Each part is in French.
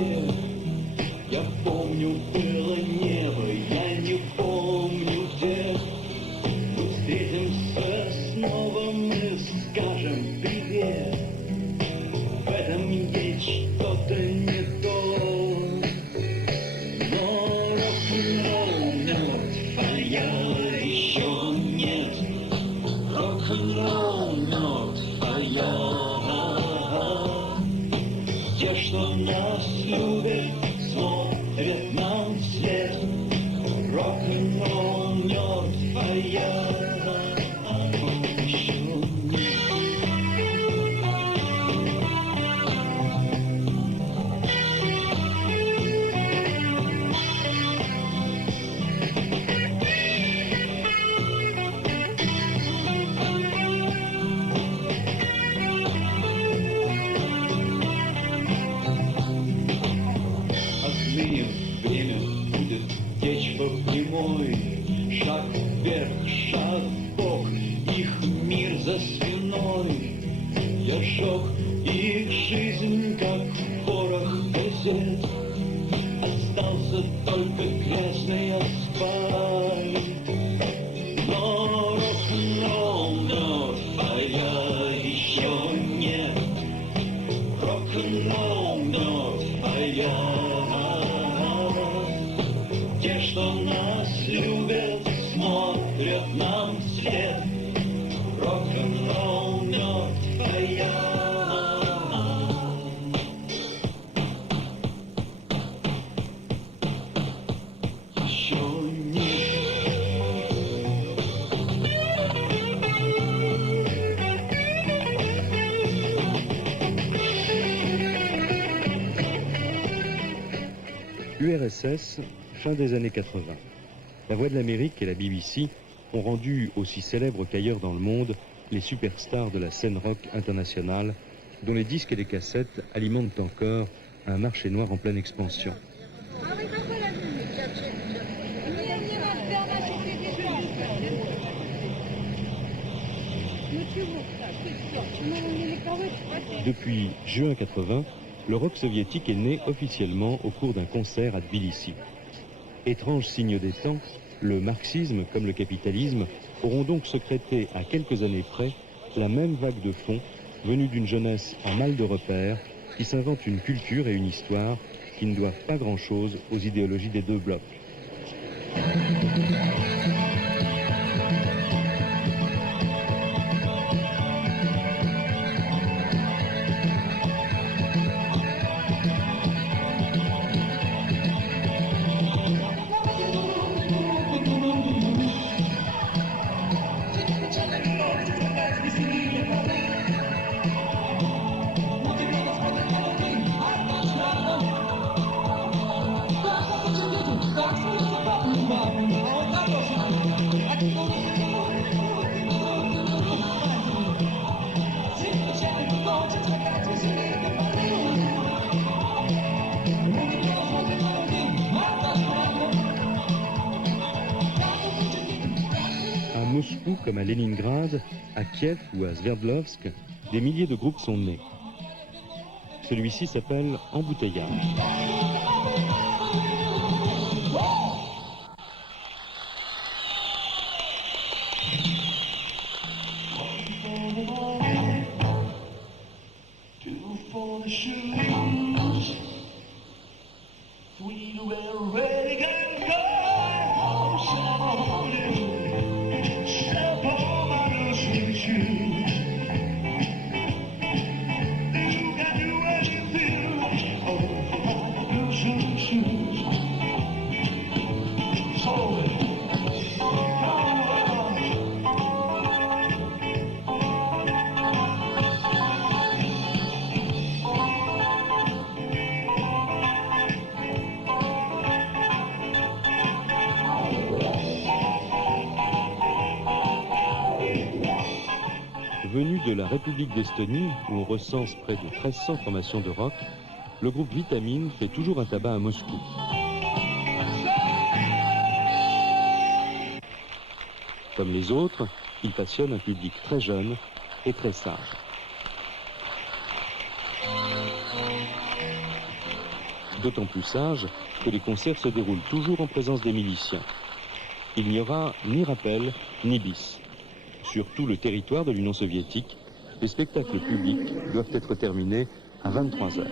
где. Я помню, было небо, я не помню где. Мы встретимся снова, мы скажем привет. В этом есть что-то не то. Но рок-н-ролл мертв, а я еще нет. Рок-н-ролл мертв, а я. Те, что нас любят, смотрят нам вслед. Рок-н-ролл мертв, а я еще нет. Отныне время будет течь по прямой. Шаг вверх, шаг вбок, их мир за спиной. Я сжег их жизнь, как порох газет. Остался только грязный асфальт. Но рок-н-ролл мертв, а я еще нет. Рок-н-ролл мертв, а я. Те, что нас любят, смотрят нам вслед. Рок-н-ролл мертв, а я. Еще нет. URSS, fin des années 80. La Voix de l'Amérique et la BBC ont rendu aussi célèbres qu'ailleurs dans le monde les superstars de la scène rock internationale, dont les disques et les cassettes alimentent encore un marché noir en pleine expansion. Depuis juin 80, le rock soviétique est né officiellement au cours d'un concert à Tbilissi. Étrange signe des temps, le marxisme comme le capitalisme auront donc secrété à quelques années près la même vague de fond venue d'une jeunesse en mal de repères qui s'invente une culture et une histoire qui ne doivent pas grand-chose aux idéologies des deux blocs. À Moscou comme à Leningrad, à Kiev ou à Sverdlovsk, des milliers de groupes sont nés. Celui-ci s'appelle Embouteillage. Venu de la République d'Estonie, où on recense près de 1300 formations de rock, le groupe Vitamine fait toujours un tabac à Moscou. Comme les autres, il passionne un public très jeune et très sage. d'autant plus sage que les concerts se déroulent toujours en présence des miliciens. Il n'y aura ni rappel, ni bis. Sur tout le territoire de l'Union soviétique, les spectacles publics doivent être terminés à 23 heures.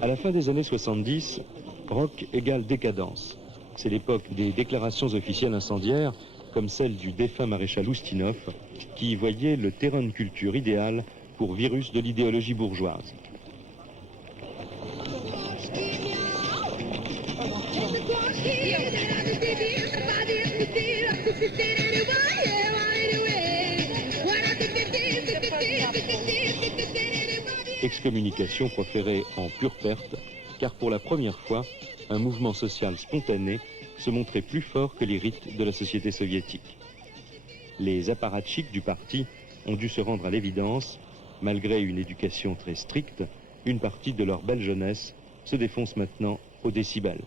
À la fin des années 70, rock égale décadence. C'est l'époque des déclarations officielles incendiaires, comme celle du défunt maréchal Oustinov, qui voyait le terrain de culture idéal pour virus de l'idéologie bourgeoise. Excommunication proférée en pure perte, car pour la première fois, un mouvement social spontané se montrait plus fort que les rites de la société soviétique. Les apparatchiks du parti ont dû se rendre à l'évidence, malgré une éducation très stricte, une partie de leur belle jeunesse se défonce maintenant au décibel.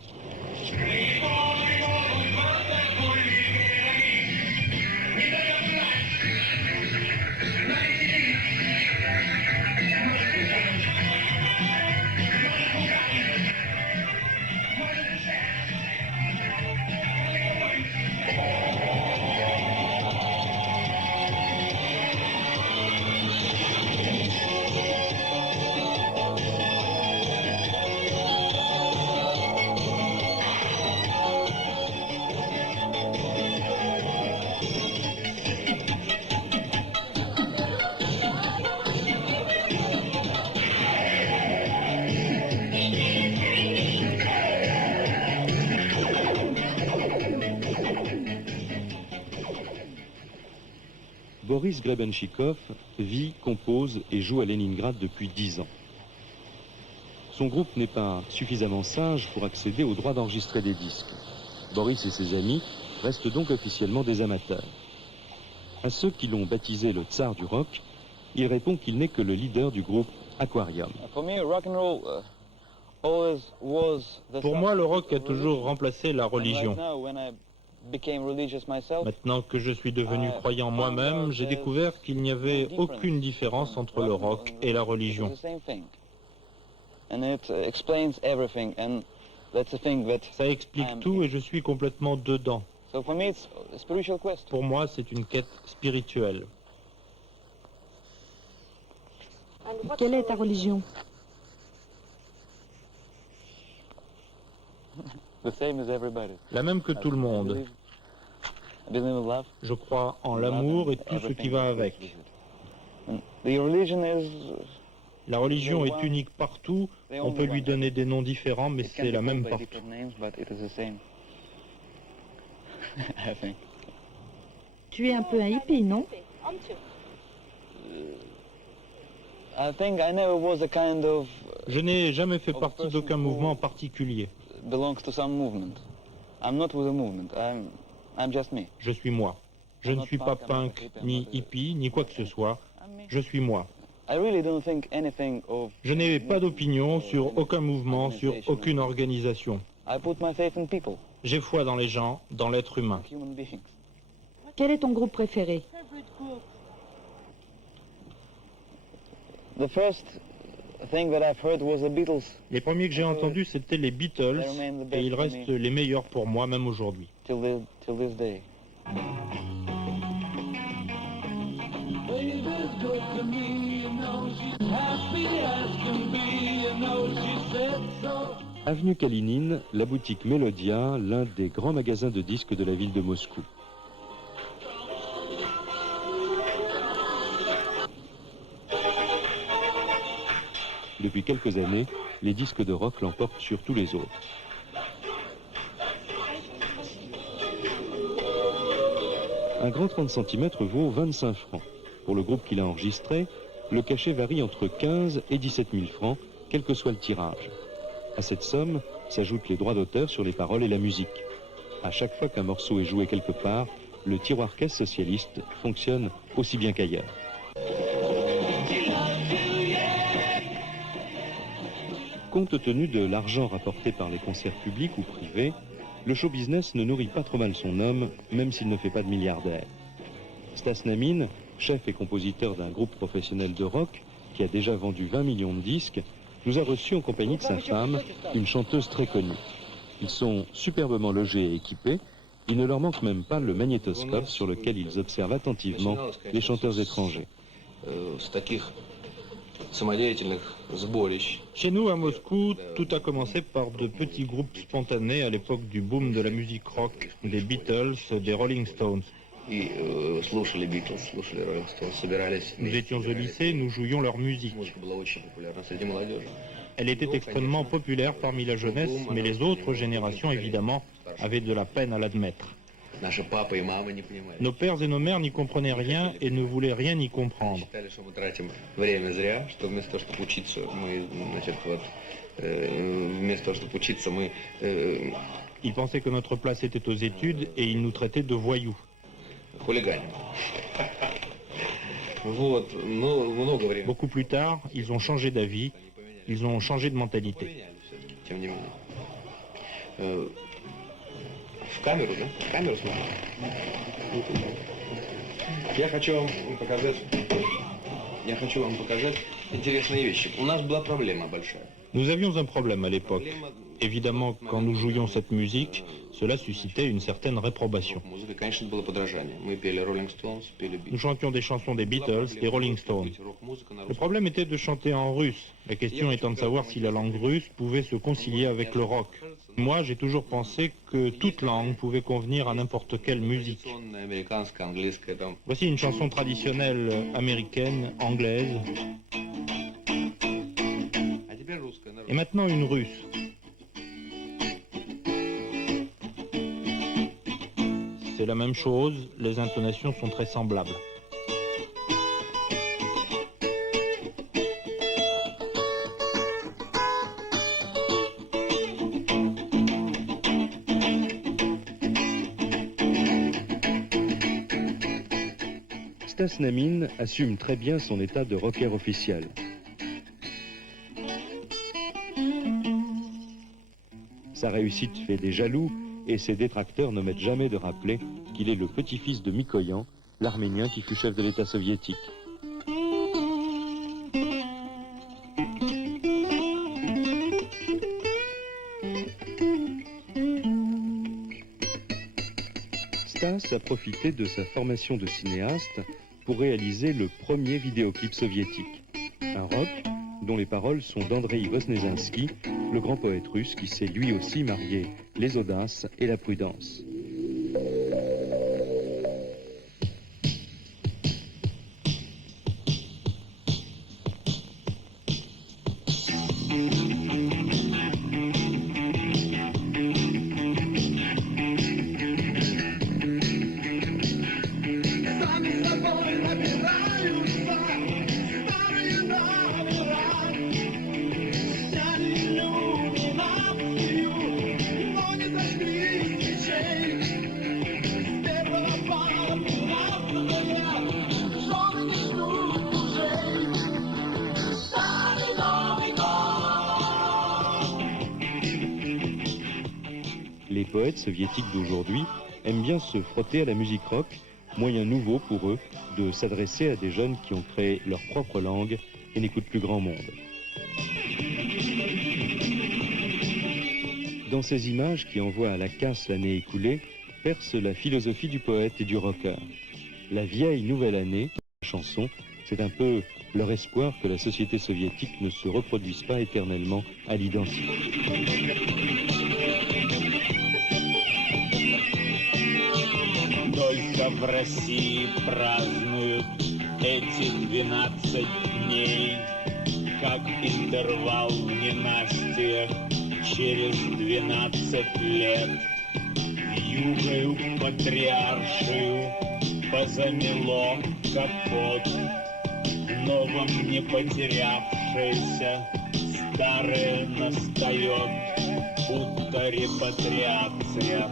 Boris Grebenchikov vit, compose et joue à Leningrad depuis 10 ans. Son groupe n'est pas suffisamment sage pour accéder au droit d'enregistrer des disques. Boris et ses amis restent donc officiellement des amateurs. À ceux qui l'ont baptisé le tsar du rock, il répond qu'il n'est que le leader du groupe Aquarium. Pour moi, le rock a toujours remplacé la religion. Maintenant que je suis devenu croyant moi-même, j'ai découvert qu'il n'y avait aucune différence entre le rock et la religion. Ça explique tout et je suis complètement dedans. Pour moi, c'est une quête spirituelle. Quelle est ta religion? La même que tout le monde. Je crois en l'amour et tout ce qui va avec. La religion est unique partout, on peut lui donner des noms différents, mais c'est la même partout. Tu es un peu un hippie, non? Je n'ai jamais fait partie d'aucun mouvement en particulier. Je suis moi. Je ne suis pas punk, ni hippie, ni quoi que ce soit. Je suis moi. Je n'ai pas d'opinion sur aucun mouvement, sur aucune organisation. J'ai foi dans les gens, dans l'être humain. Quel est ton groupe préféré? Les premiers que j'ai entendus, c'était les Beatles, et ils restent les meilleurs pour moi, même aujourd'hui. Avenue Kalinine, la boutique Melodia, l'un des grands magasins de disques de la ville de Moscou. Depuis quelques années, les disques de rock l'emportent sur tous les autres. Un grand 30 cm vaut 25 francs. Pour le groupe qui l'a enregistré, le cachet varie entre 15 et 17 000 francs, quel que soit le tirage. À cette somme s'ajoutent les droits d'auteur sur les paroles et la musique. À chaque fois qu'un morceau est joué quelque part, le tiroir-caisse socialiste fonctionne aussi bien qu'ailleurs. Compte tenu de l'argent rapporté par les concerts publics ou privés, le show business ne nourrit pas trop mal son homme, même s'il ne fait pas de milliardaire. Stas Namine, chef et compositeur d'un groupe professionnel de rock qui a déjà vendu 20 millions de disques, nous a reçus en compagnie de sa femme, une chanteuse très connue. Ils sont superbement logés et équipés. Il ne leur manque même pas le magnétoscope sur lequel ils observent attentivement les chanteurs étrangers. Chez nous, à Moscou, tout a commencé par de petits groupes spontanés à l'époque du boom de la musique rock, des Beatles, des Rolling Stones. Nous étions au lycée, nous jouions leur musique. Elle était extrêmement populaire parmi la jeunesse, mais les autres générations, évidemment, avaient de la peine à l'admettre. Nos pères et nos mères n'y comprenaient rien et ne voulaient rien y comprendre. Ils pensaient que notre place était aux études et ils nous traitaient de voyous. Beaucoup plus tard, ils ont changé d'avis, ils ont changé de mentalité. Я хочу вам показать интересные вещи. У нас была проблема большая. Nous avions un problème à l'époque. Évidemment, quand nous jouions cette musique, cela suscitait une certaine réprobation. Nous chantions des chansons des Beatles, des Rolling Stones. Le problème était de chanter en russe, la question étant de savoir si la langue russe pouvait se concilier avec le rock. Moi, j'ai toujours pensé que toute langue pouvait convenir à n'importe quelle musique. Voici une chanson traditionnelle américaine, anglaise. Et maintenant une russe. C'est la même chose, les intonations sont très semblables. Stas Namine assume très bien son état de rocker officiel. Sa réussite fait des jaloux et ses détracteurs n'omettent jamais de rappeler qu'il est le petit-fils de Mikoyan, l'Arménien qui fut chef de l'État soviétique. Stas a profité de sa formation de cinéaste pour réaliser le premier vidéoclip soviétique. Un rock dont les paroles sont d'Andreï Vosnezinski, le grand poète russe qui sait lui aussi marier les audaces et la prudence. Les poètes soviétiques d'aujourd'hui aiment bien se frotter à la musique rock, moyen nouveau pour eux de s'adresser à des jeunes qui ont créé leur propre langue et n'écoutent plus grand monde. Dans ces images qui envoient à la casse l'année écoulée, perce la philosophie du poète et du rocker. La vieille nouvelle année, la chanson, c'est un peu leur espoir que la société soviétique ne se reproduise pas éternellement à l'identique. Только в России празднуют эти 12 дней, как интервал в ненастье через 12 лет. Югою патриаршию позамело капот, новом не потерявшееся старое настает, будто репатриация.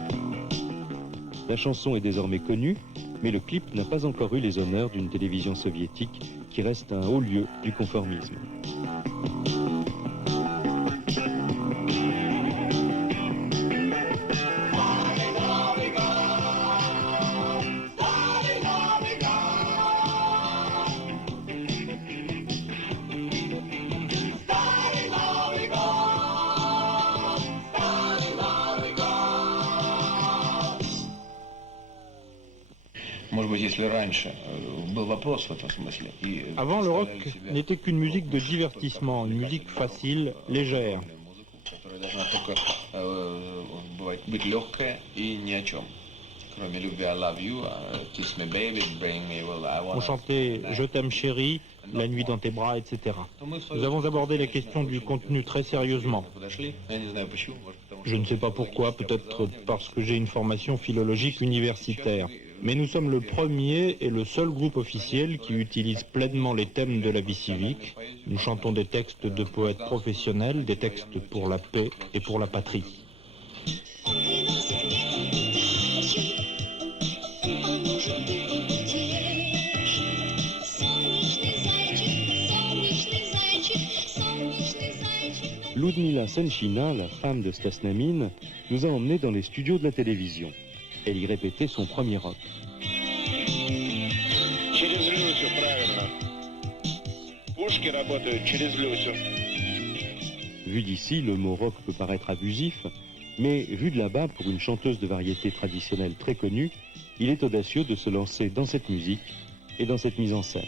La chanson est désormais connue, mais le clip n'a pas encore eu les honneurs d'une télévision soviétique qui reste un haut lieu du conformisme. Может быть, если раньше был вопрос в этом смысле. Avant, le rock n'était qu'une musique de divertissement, une musique facile, légère. Которая должна только быть легкая и ни о чем. Кроме любви, I love you, kiss me baby, bring me, well, I want. On chantait « Je t'aime chérie »,« La nuit dans tes bras », etc. Nous avons abordé la question du contenu très sérieusement. Je ne sais pas pourquoi, peut-être parce que j'ai une formation philologique universitaire. Mais nous sommes le premier et le seul groupe officiel qui utilise pleinement les thèmes de la vie civique. Nous chantons des textes de poètes professionnels, des textes pour la paix et pour la patrie. Ludmila Senchina, la femme de Stasnamine, nous a emmenés dans les studios de la télévision. Elle y répétait son premier rock. Через Люсю, правильно. Пушки работают через Люсю. Vu d'ici, le mot rock peut paraître abusif, mais vu de là-bas, pour une chanteuse de variété traditionnelle très connue, il est audacieux de se lancer dans cette musique et dans cette mise en scène.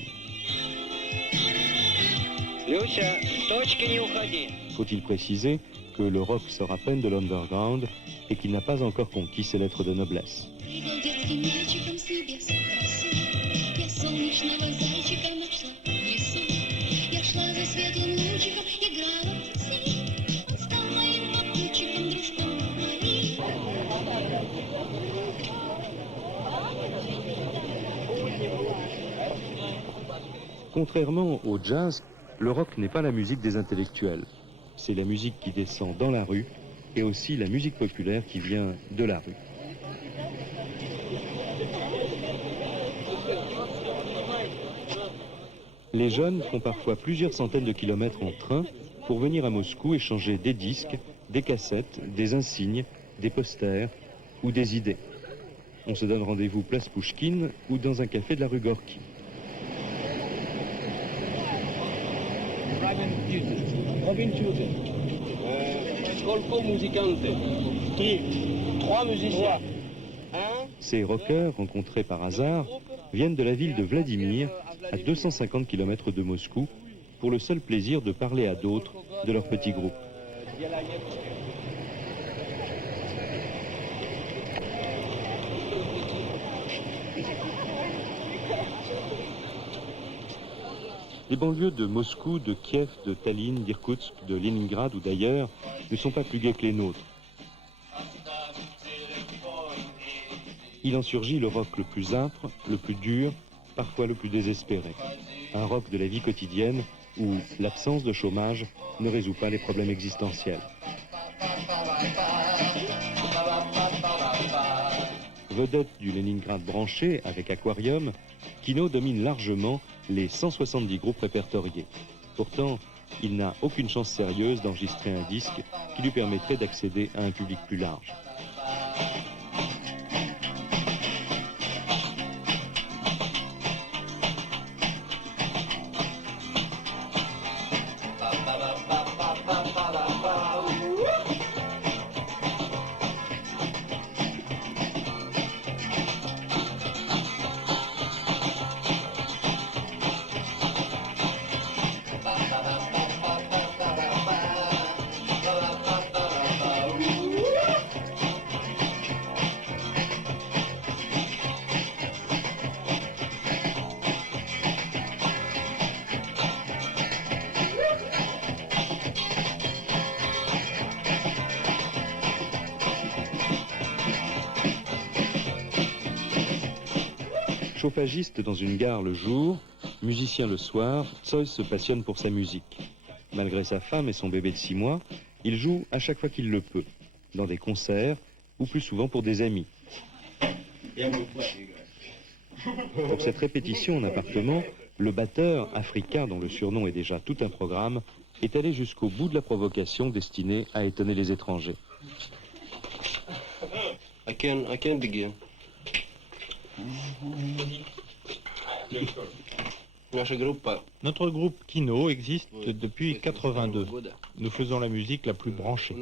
Люся, с точки не уходи. Faut-il préciser que le rock sort à peine de l'underground et qu'il n'a pas encore conquis ses lettres de noblesse. Contrairement au jazz, le rock n'est pas la musique des intellectuels. C'est la musique qui descend dans la rue et aussi la musique populaire qui vient de la rue. Les jeunes font parfois plusieurs centaines de kilomètres en train pour venir à Moscou échanger des disques, des cassettes, des insignes, des posters ou des idées. On se donne rendez-vous place Pouchkine ou dans un café de la rue Gorky. Ces rockers, rencontrés par hasard, viennent de la ville de Vladimir, à 250 km de Moscou, pour le seul plaisir de parler à d'autres de leur petit groupe. Les banlieues de Moscou, de Kiev, de Tallinn, d'Irkoutsk, de Leningrad ou d'ailleurs ne sont pas plus gaies que les nôtres. Il en surgit le rock le plus âpre, le plus dur, parfois le plus désespéré. Un rock de la vie quotidienne où l'absence de chômage ne résout pas les problèmes existentiels. Vedette du Leningrad branché avec Aquarium, Kino domine largement les 170 groupes répertoriés. Pourtant, il n'a aucune chance sérieuse d'enregistrer un disque qui lui permettrait d'accéder à un public plus large. Chauffagiste dans une gare le jour, musicien le soir, Tsoi se passionne pour sa musique. Malgré sa femme et son bébé de 6 mois, il joue à chaque fois qu'il le peut, dans des concerts ou plus souvent pour des amis. Pour cette répétition en appartement, le batteur, Africa, dont le surnom est déjà tout un programme, est allé jusqu'au bout de la provocation destinée à étonner les étrangers. I can begin. Notre groupe Kino existe depuis 82. Nous faisons la musique la plus branchée.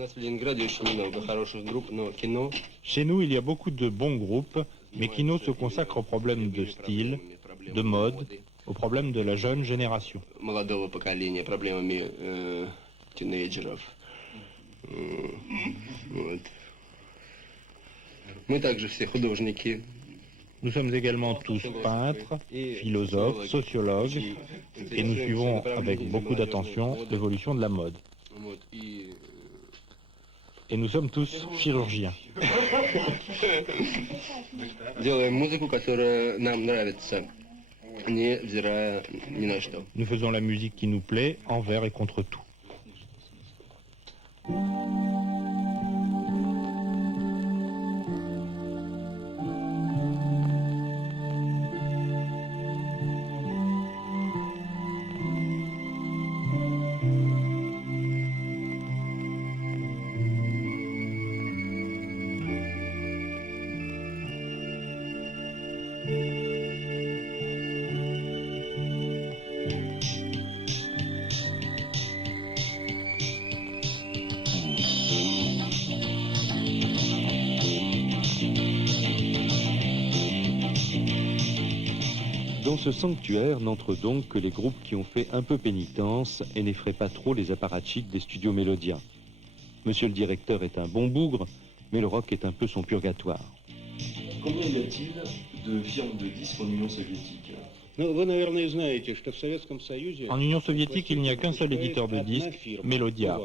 Chez nous, il y a beaucoup de bons groupes, mais Kino se consacre aux problèmes de style, de mode, aux problèmes de la jeune génération. Молодого поколения, проблемами тинейджеров. Вот. Мы также все художники. Nous sommes également tous peintres, philosophes, sociologues, et nous suivons avec beaucoup d'attention l'évolution de la mode. Вот. Et nous sommes tous chirurgiens. Делаем музыку, которая нам нравится, невзирая ни на что. Nous faisons la musique qui nous plaît, envers et contre tout. Dans ce sanctuaire n'entrent donc que les groupes qui ont fait un peu pénitence et n'effraient pas trop les apparatchiks des studios Mélodia. Monsieur le directeur est un bon bougre, mais le rock est un peu son purgatoire. Combien y a-t-il de firmes de disques en Union soviétique? En Union soviétique, il n'y a qu'un seul éditeur de disques, Mélodia.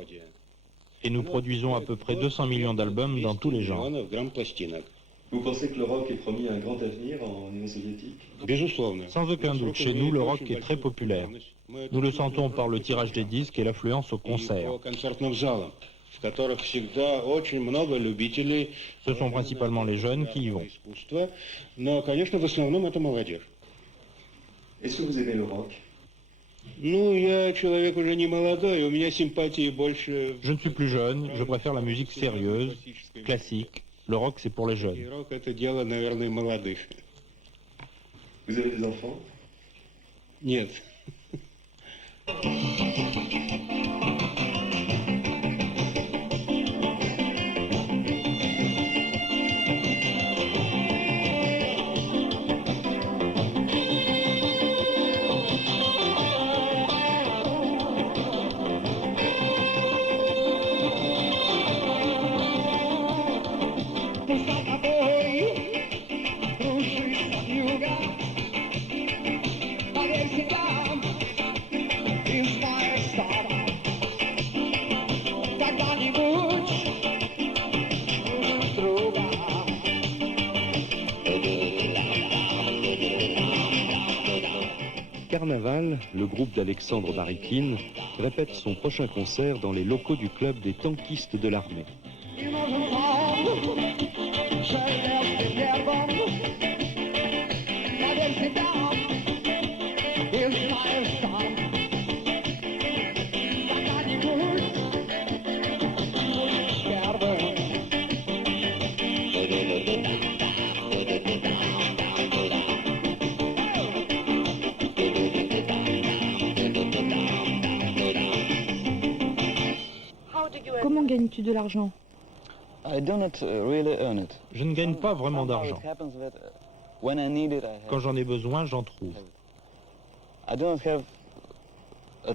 Et nous produisons à peu près 200 millions d'albums dans tous les genres. Vous pensez que le rock est promis à un grand avenir en Union soviétique? Sans aucun doute, chez nous, le rock est très populaire. Nous le sentons par le tirage des disques et l'affluence aux concerts. Ce sont principalement les jeunes qui y vont. Est-ce que vous aimez le rock? Je ne suis plus jeune, je préfère la musique sérieuse, classique. Le rock, c'est pour les jeunes. Vous avez des enfants? Нет. Carnaval, le groupe d'Alexandre Barikine, répète son prochain concert dans les locaux du club des tankistes de l'armée. Comment gagnes-tu de l'argent? Je ne gagne pas vraiment d'argent. Quand j'en ai besoin, j'en trouve.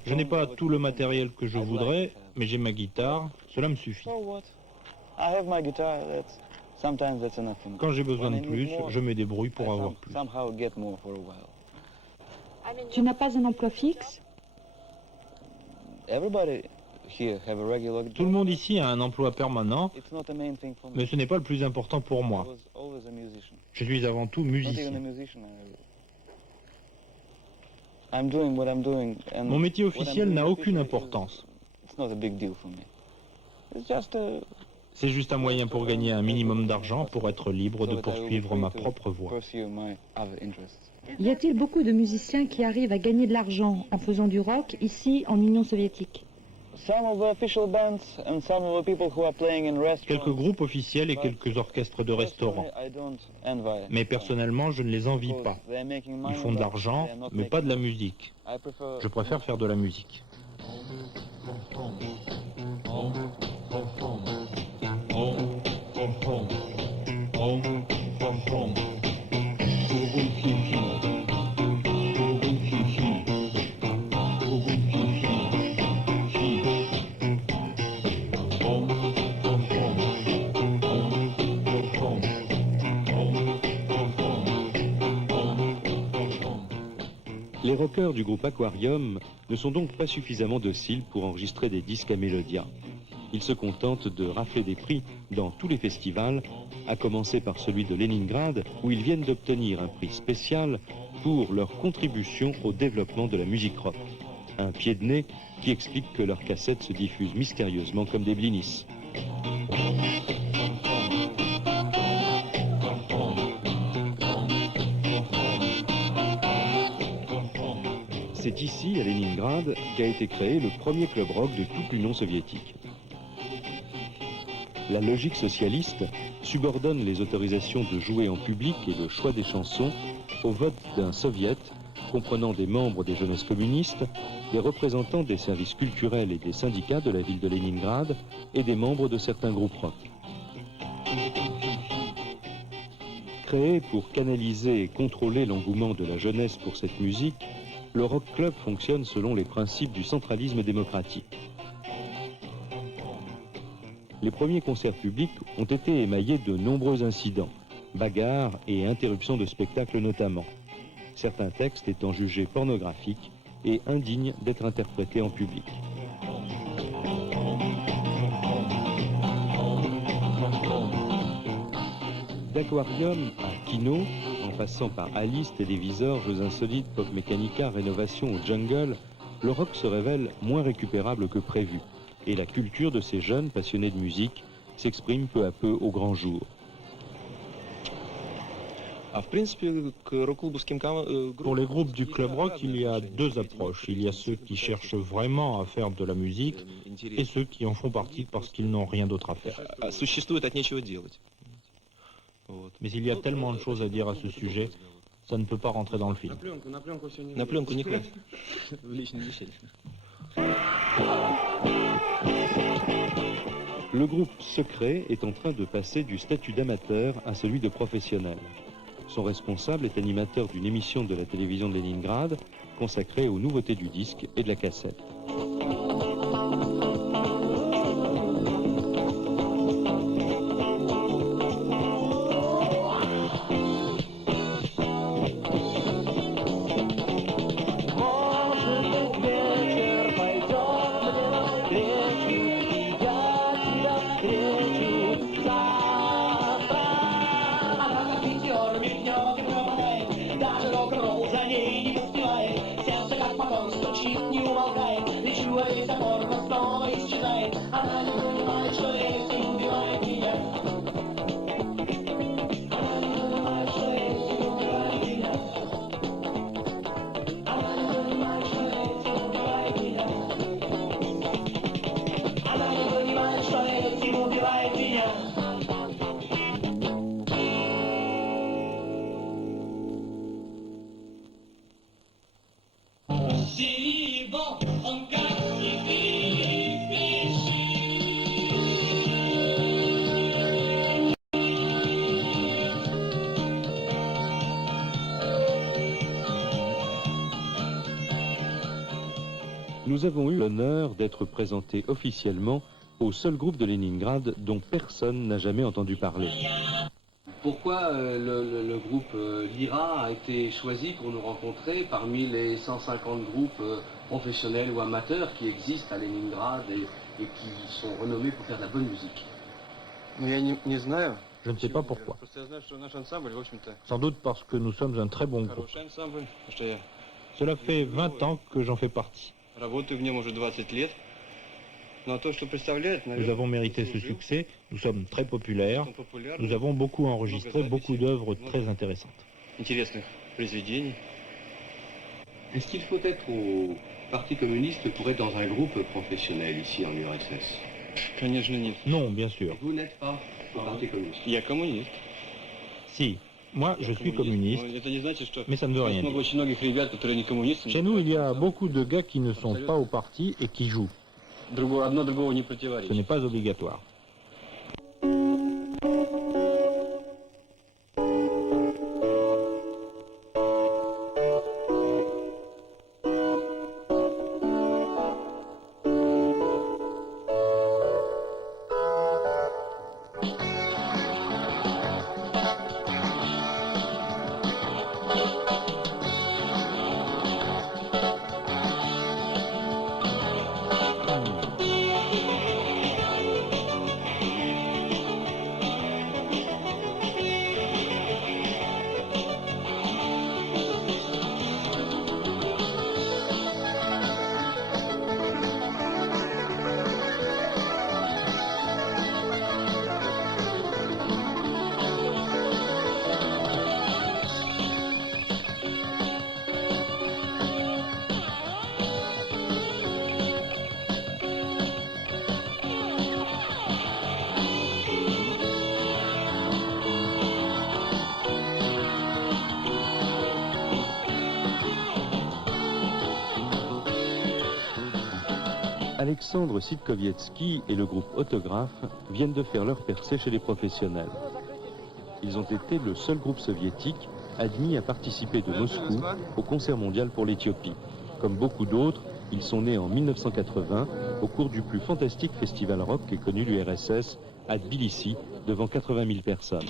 Je n'ai pas tout le matériel que je voudrais, mais j'ai ma guitare, cela me suffit. Quand j'ai besoin de plus, je me débrouille pour avoir plus. Tu n'as pas un emploi fixe? Tout le monde ici a un emploi permanent, mais ce n'est pas le plus important pour moi. Je suis avant tout musicien. Mon métier officiel n'a aucune importance. C'est juste un moyen pour gagner un minimum d'argent pour être libre de poursuivre ma propre voie. Y a-t-il beaucoup de musiciens qui arrivent à gagner de l'argent en faisant du rock ici en Union soviétique? Quelques groupes officiels et quelques orchestres de restaurants. Mais personnellement, je ne les envie pas. Ils font de l'argent, mais pas de la musique. Je préfère faire de la musique. Les rockers du groupe Aquarium ne sont donc pas suffisamment dociles pour enregistrer des disques à Mélodia. Ils se contentent de rafler des prix dans tous les festivals, à commencer par celui de Leningrad, où ils viennent d'obtenir un prix spécial pour leur contribution au développement de la musique rock. Un pied de nez qui explique que leurs cassettes se diffusent mystérieusement comme des blinis. C'est ici, à Leningrad, qu'a été créé le premier club rock de toute l'Union soviétique. La logique socialiste subordonne les autorisations de jouer en public et le choix des chansons au vote d'un soviet comprenant des membres des jeunesses communistes, des représentants des services culturels et des syndicats de la ville de Leningrad et des membres de certains groupes rock. Créé pour canaliser et contrôler l'engouement de la jeunesse pour cette musique, le Rock Club fonctionne selon les principes du centralisme démocratique. Les premiers concerts publics ont été émaillés de nombreux incidents, bagarres et interruptions de spectacles notamment, certains textes étant jugés pornographiques et indignes d'être interprétés en public. D'Aquarium à Kino, en passant par Alice, Téléviseur, Jeux Insolites, Pop Mechanica, Rénovation ou Jungle, le rock se révèle moins récupérable que prévu, et la culture de ces jeunes passionnés de musique s'exprime peu à peu au grand jour. Pour les groupes du club rock, il y a deux approches. Il y a ceux qui cherchent vraiment à faire de la musique et ceux qui en font partie parce qu'ils n'ont rien d'autre à faire. Mais il y a tellement de choses à dire à ce sujet, ça ne peut pas rentrer dans le film. Le groupe Secret est en train de passer du statut d'amateur à celui de professionnel. Son responsable est animateur d'une émission de la télévision de Leningrad consacrée aux nouveautés du disque et de la cassette. Nous avons eu l'honneur d'être présentés officiellement au seul groupe de Leningrad dont personne n'a jamais entendu parler. Pourquoi le groupe Lyra a été choisi pour nous rencontrer parmi les 150 groupes professionnels ou amateurs qui existent à Leningrad et qui sont renommés pour faire de la bonne musique? Je ne sais pas pourquoi. Sans doute parce que nous sommes un très bon groupe. Cela fait 20 ans que j'en fais partie. Nous avons mérité ce succès, nous sommes très populaires, nous avons beaucoup enregistré beaucoup d'œuvres très intéressantes. Est-ce qu'il faut être au Parti communiste pour être dans un groupe professionnel ici en URSS? Non, bien sûr. Vous n'êtes pas au Parti communiste? Si, moi je suis communiste, mais ça ne veut rien dire. Chez nous, il y a beaucoup de gars qui ne sont pas au parti et qui jouent. Ce n'est pas obligatoire. Alexandre Sitkowiecki et le groupe Autographe viennent de faire leur percée chez les professionnels. Ils ont été le seul groupe soviétique admis à participer de Moscou au concert mondial pour l'Éthiopie. Comme beaucoup d'autres, ils sont nés en 1980 au cours du plus fantastique festival rock qu'ait connu l'URSS à Tbilissi devant 80 000 personnes.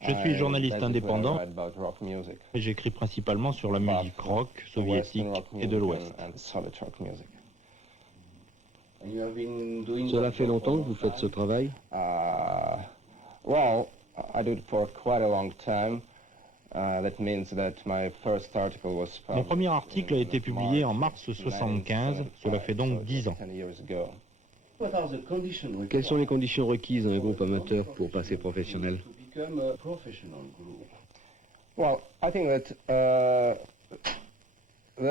Je suis journaliste indépendant et j'écris principalement sur la musique rock soviétique et de l'Ouest. Cela fait longtemps que vous faites ce travail? Mon premier article a été publié en mars 1975, cela fait donc 10 ans. Quelles sont les conditions requises d'un groupe amateur pour passer professionnel? Il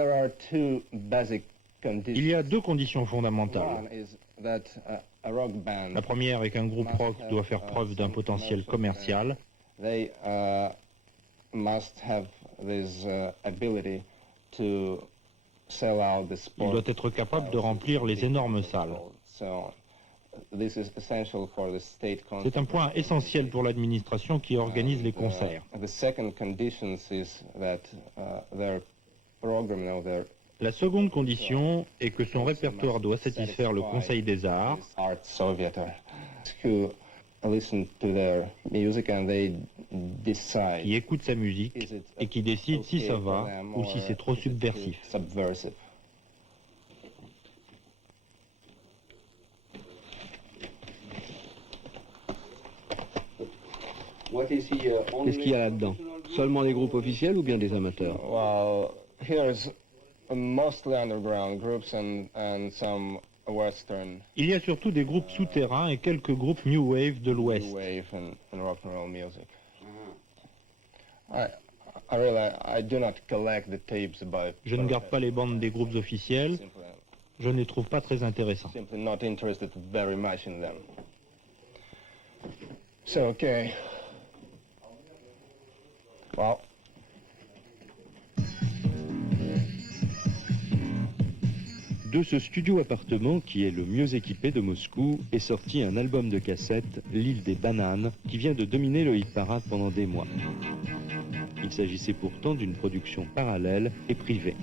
y a deux conditions fondamentales. La première est qu'un groupe rock doit faire preuve d'un potentiel commercial. Il doit être capable de remplir les énormes salles. C'est un point essentiel pour l'administration qui organise les concerts. La seconde condition est que son répertoire doit satisfaire le Conseil des Arts, qui écoute sa musique et qui décide si ça va ou si c'est trop subversif. Qu'est-ce qu'il y a là-dedans? Seulement des groupes officiels ou bien des amateurs? Il y a surtout des groupes souterrains et quelques groupes New Wave de l'Ouest. Je ne garde pas les bandes des groupes officiels. Je ne les trouve pas très intéressants. De ce studio-appartement, qui est le mieux équipé de Moscou, est sorti un album de cassette, L'île des bananes, qui vient de dominer le hit-parade pendant des mois. Il s'agissait pourtant d'une production parallèle et privée.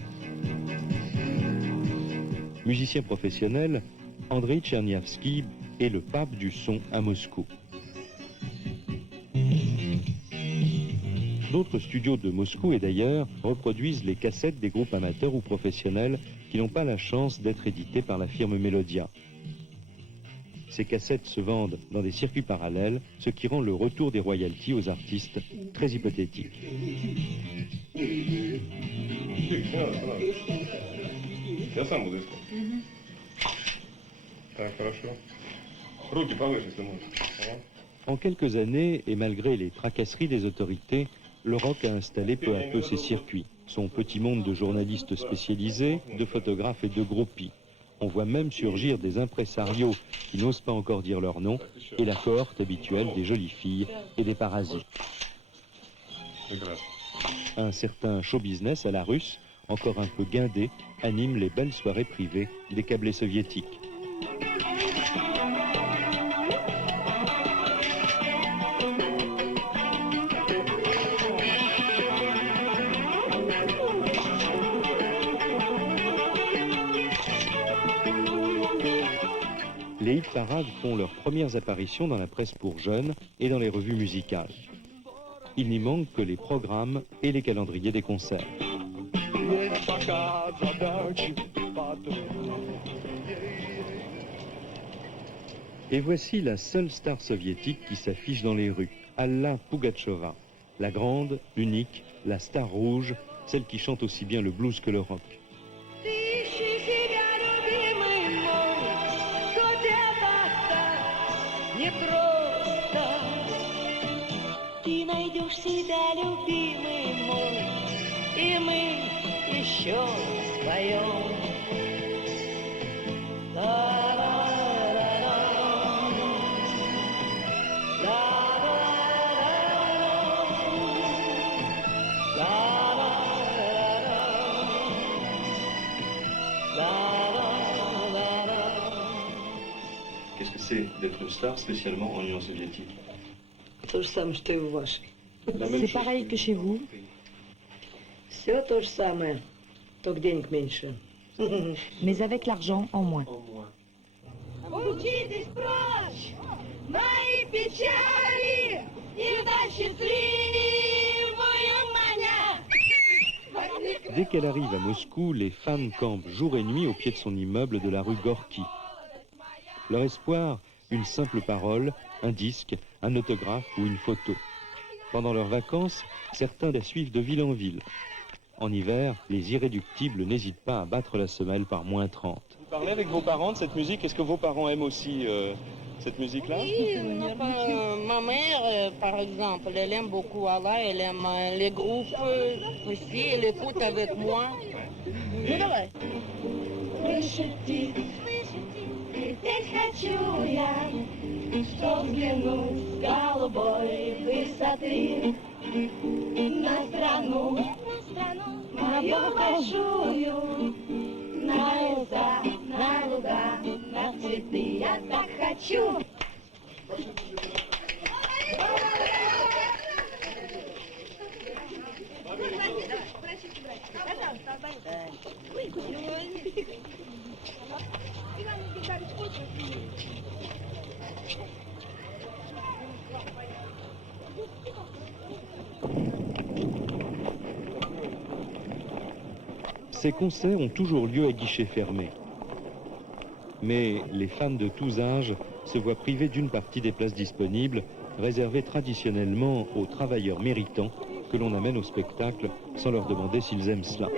Musicien professionnel, Andrei Tcherniavsky est le pape du son à Moscou. D'autres studios de Moscou et d'ailleurs reproduisent les cassettes des groupes amateurs ou professionnels qui n'ont pas la chance d'être édités par la firme Melodia. Ces cassettes se vendent dans des circuits parallèles, ce qui rend le retour des royalties aux artistes très hypothétique. En quelques années, et malgré les tracasseries des autorités, le rock a installé peu à peu ses circuits. Son petit monde de journalistes spécialisés, de photographes et de groupies. On voit même surgir des impresarios qui n'osent pas encore dire leur nom, et la cohorte habituelle des jolies filles et des parasites. Un certain show business à la russe, encore un peu guindé, anime les belles soirées privées des câblés soviétiques. Les hit-parades font leurs premières apparitions dans la presse pour jeunes et dans les revues musicales. Il n'y manque que les programmes et les calendriers des concerts. Et voici la seule star soviétique qui s'affiche dans les rues, Alla Pugatchova, la grande, l'unique, la star rouge, celle qui chante aussi bien le blues que le rock. Себя, любимый мой, и мы еще споем. Qu'est-ce que c'est d'être star spécialement en Union soviétique? То же самое, что и в вашей. C'est pareil que chez vous. Все то же самое, только денег меньше. Mais avec l'argent en moins. Учитесь прочь мои печали и на счастливую меня. Dès qu'elle arrive à Moscou, les fans campent jour et nuit au pied de son immeuble de la rue Gorky. Leur espoir, une simple parole, un disque, un autographe ou une photo. Pendant leurs vacances, certains la suivent de ville en ville. En hiver, les irréductibles n'hésitent pas à battre la semelle par moins 30. Vous parlez avec vos parents de cette musique? Est-ce que vos parents aiment aussi cette musique-là? Oui, ma mère, par exemple, elle aime beaucoup Allah, elle aime les groupes aussi, elle écoute avec moi. Ну давай. Слышите, лететь хочу я, чтоб взглянуть с голубой высоты на страну мою большую, на леса, на луга, на цветы. Я так хочу. Ces concerts ont toujours lieu à guichet fermé. Mais les fans de tous âges se voient privés d'une partie des places disponibles, réservées traditionnellement aux travailleurs méritants que l'on amène au spectacle sans leur demander s'ils aiment cela.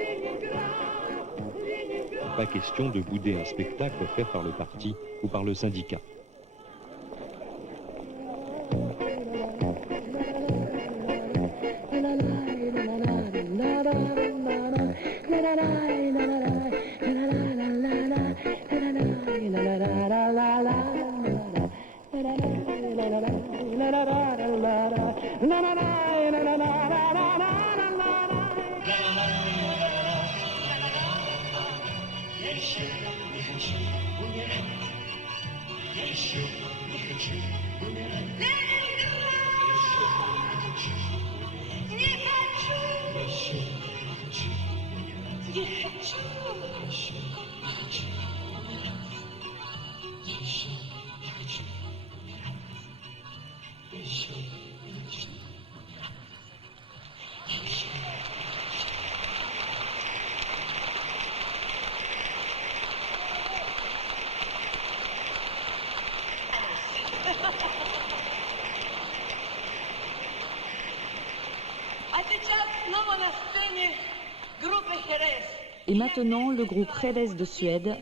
Pas question de bouder un spectacle offert par le parti ou par le syndicat. Et maintenant, le groupe Jerez de Suède.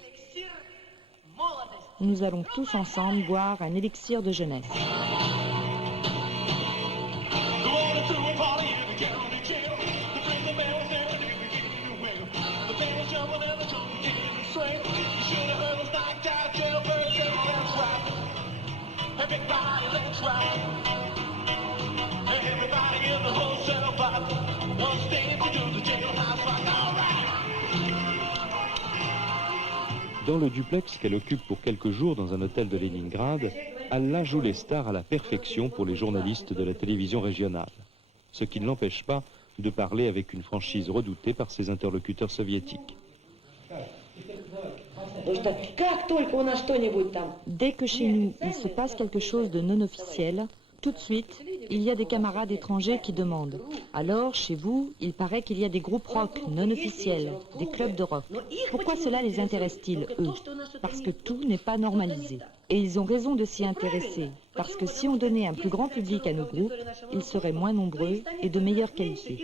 Nous allons tous ensemble boire un élixir de jeunesse. Dans le duplex qu'elle occupe pour quelques jours dans un hôtel de Leningrad, Allah joue les stars à la perfection pour les journalistes de la télévision régionale. Ce qui ne l'empêche pas de parler avec une franchise redoutée par ses interlocuteurs soviétiques. Dès que chez nous, il se passe quelque chose de non officiel, tout de suite, il y a des camarades étrangers qui demandent. Alors, chez vous, il paraît qu'il y a des groupes rock non officiels, des clubs de rock. Pourquoi cela les intéresse-t-il, eux? Parce que tout n'est pas normalisé. Et ils ont raison de s'y intéresser, parce que si on donnait un plus grand public à nos groupes, ils seraient moins nombreux et de meilleure qualité.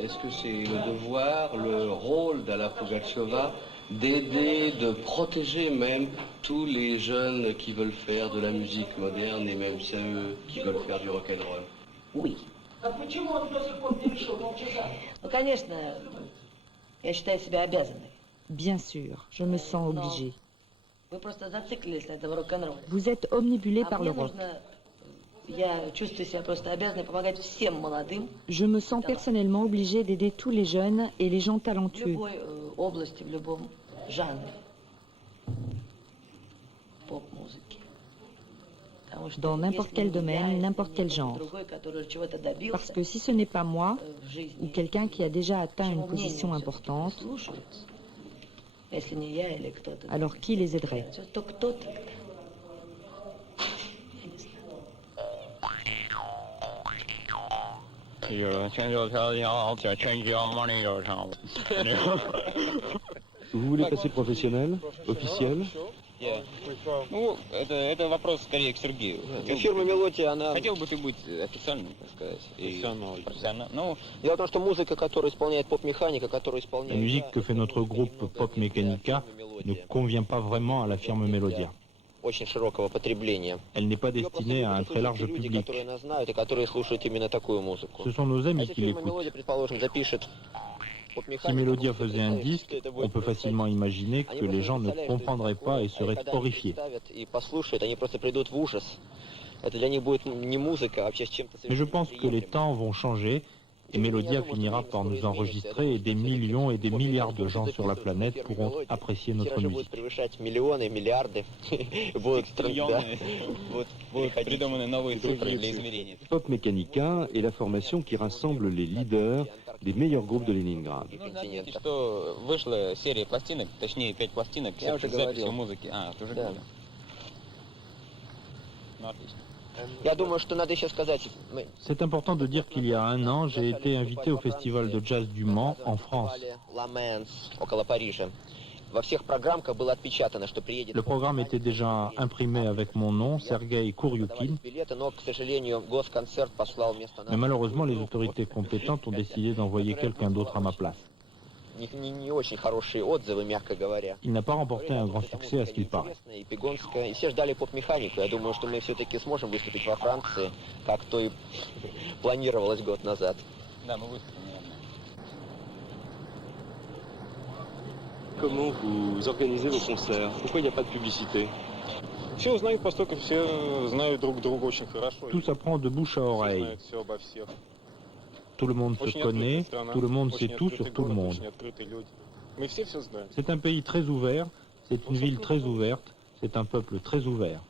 est-ce que c'est le devoir, le rôle d'Alla Pugacheva d'aider, de protéger même tous les jeunes qui veulent faire de la musique moderne et même ceux qui veulent faire du rock'n'roll? Oui. Ну, конечно, я считаю себя обязанной. Bien sûr, je me sens obligée. Вы просто зациклились на этом рок-н-ролле. Vous êtes omnibulé par le rock. Я чувствую себя просто обязанной помогать всем молодым. Je me sens personnellement obligée d'aider tous les jeunes et les gens В talentueux. любой области, в любом жанре поп-музыки. Dans n'importe quel domaine, n'importe quel genre. Parce que si ce n'est pas moi, ou quelqu'un qui a déjà atteint une position importante, alors qui les aiderait? Vous voulez passer professionnel, officiel? Ну, это вопрос скорее к Сергею. Фирма «Мелодия», она... Хотел бы ты быть официальным, так сказать? Профессиональным. Ну, дело в том, что музыка, которую исполняет поп-механика, которую La исполняет... musique que fait notre groupe Pop Mechanica ne convient pas vraiment à la firme Melodia. Очень широкого потребления. Elle n'est pas destinée à un très large люди, public. которые нас знают и которые слушают именно такую музыку. Ce sont nos amis Если qui фирма l'écoutent. «Мелодия», предположим, запишет Si Melodia faisait un disque, on peut facilement imaginer que les gens ne comprendraient pas et seraient horrifiés. и послушают, они просто придут в ужас. Это для них будет не музыка, а вообще с чем-то Mais je pense que les temps vont changer et Melodia finira par nous enregistrer et des millions et des milliards de gens sur la planète pourront apprécier notre Тиражи будут musique. превышать миллионы, миллиарды. Будут будут придуманы новые цифры для измерения. Pop Mechanica est la formation qui rassemble les leaders des meilleurs groupes de Leningrad. Ну, знаете, что вышла серия пластинок, точнее 5 пластинок с записью музыки. Ты уже говорил. Ну, отлично. Я думаю, что надо еще сказать... C'est important de dire qu'il y a un an, j'ai été invité au Festival de Jazz du Mans en France. около Парижа. Во всех программках было отпечатано, что приедет... Le programme était déjà imprimé avec mon nom, Sergei Kuryukin, билеты, но, к сожалению, госконцерт послал вместо нас... mais malheureusement les autorités compétentes ont décidé d'envoyer quelqu'un d'autre à ma place. Не очень хорошие отзывы, мягко говоря. Il n'a pas remporté un grand succès à ce qu'il paraît. И Пигонская, и все ждали поп-механику. Я думаю, что мы все-таки сможем выступить во Франции, как то и планировалось год назад. Да, мы выступим, наверное. Comment vous organisez vos concerts? Pourquoi il n'y a pas de publicité? Все узнают, поскольку все знают друг друга очень хорошо. Tout s'apprend de bouche à oreille. Все обо всех. Tout le monde se connaît, tout le monde sait tout sur tout le monde. Мы все знаем. C'est un pays très ouvert, c'est une ville très ouverte, c'est un peuple très ouvert.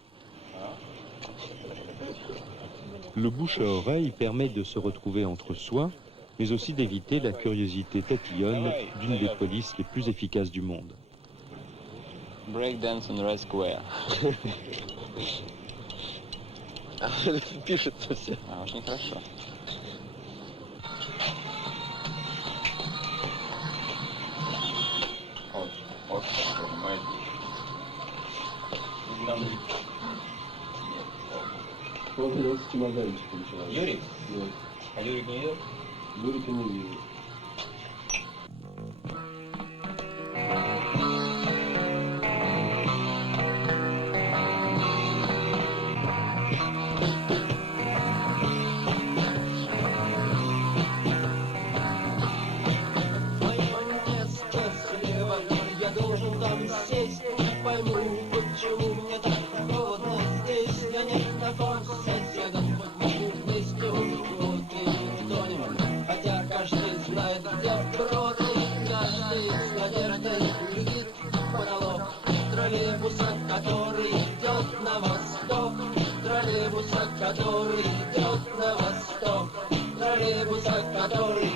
Le bouche à oreille permet de se retrouver entre soi, mais aussi d'éviter la curiosité tatillonne d'une des polices les plus efficaces du monde. Breakdance on Red Square. Пишется все. Очень хорошо. Вот, понимаете. Вот у нас чемоданчик получилось. Юрий? Вот. А Юрик не идет? Юрика не вижу. Который идет на восток, троллейбуса, который...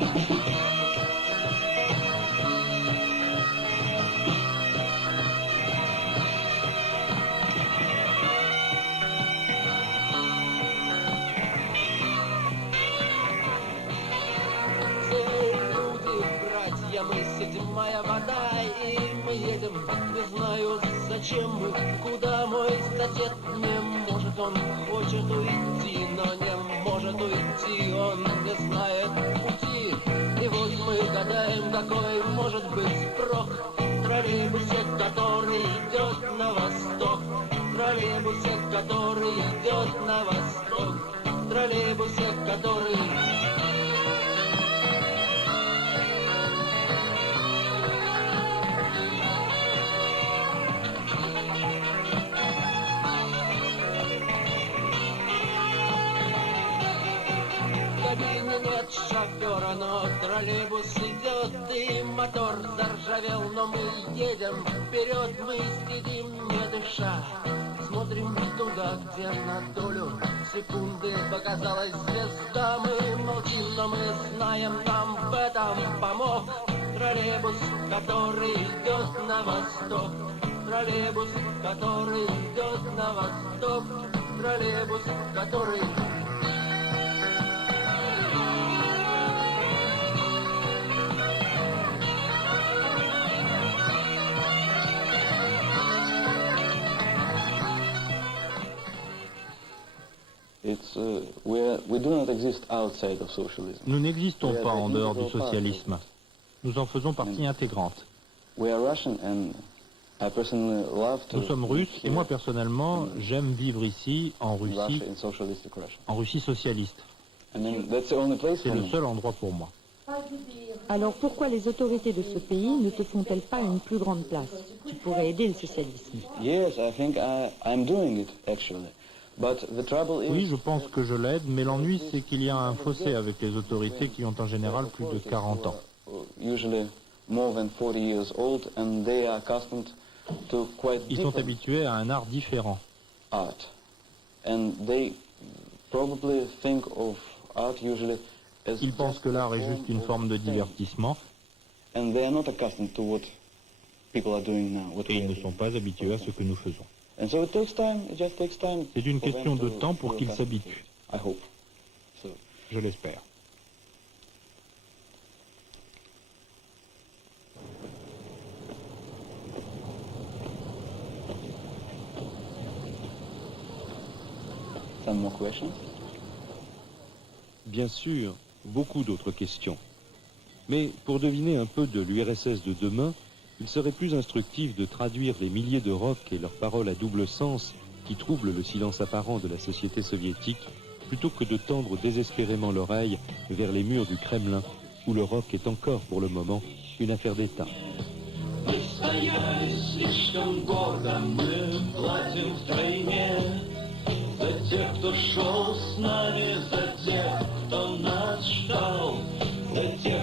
Братья, мы седьмая вода, и мы едем, не знаю зачем мы, куда мой сосед не может, он хочет уйти, но не может уйти, он не знает пути, и вот какой может быть спрок в троллейбусе, который идет на восток, в троллейбусе, который идет на восток, в троллейбусе, который... Нет шофера, но троллейбус идет, и мотор заржавел, но мы едем вперед, мы сидим не дыша, смотрим туда, где на долю секунды показалась звезда. Мы молчим, но мы знаем, нам в этом помог троллейбус, который идет на восток, троллейбус, который идет на восток, троллейбус, который... Nous n'existons pas en dehors du socialisme. Nous en faisons partie intégrante. Nous sommes russes et moi personnellement, j'aime vivre ici, en Russie socialiste. C'est le seul endroit pour moi. Alors pourquoi les autorités de ce pays ne te font-elles pas une plus grande place? Tu pourrais aider le socialisme. Oui, je pense que je l'aide, mais l'ennui c'est qu'il y a un fossé avec les autorités qui ont en général plus de 40 ans. Ils sont habitués à un art différent. Ils pensent que l'art est juste une forme de divertissement et ils ne sont pas habitués à ce que nous faisons. C'est une question de temps pour qu'ils s'habituent. Je l'espère. Bien sûr, beaucoup d'autres questions. Mais pour deviner un peu de l'URSS de demain, il serait plus instructif de traduire les milliers de rocs et leurs paroles à double sens qui troublent le silence apparent de la société soviétique, plutôt que de tendre désespérément l'oreille vers les murs du Kremlin, où le rock est encore pour le moment une affaire d'État. За тех, кто шел с нами, за тех, кто нас ждал, за тех,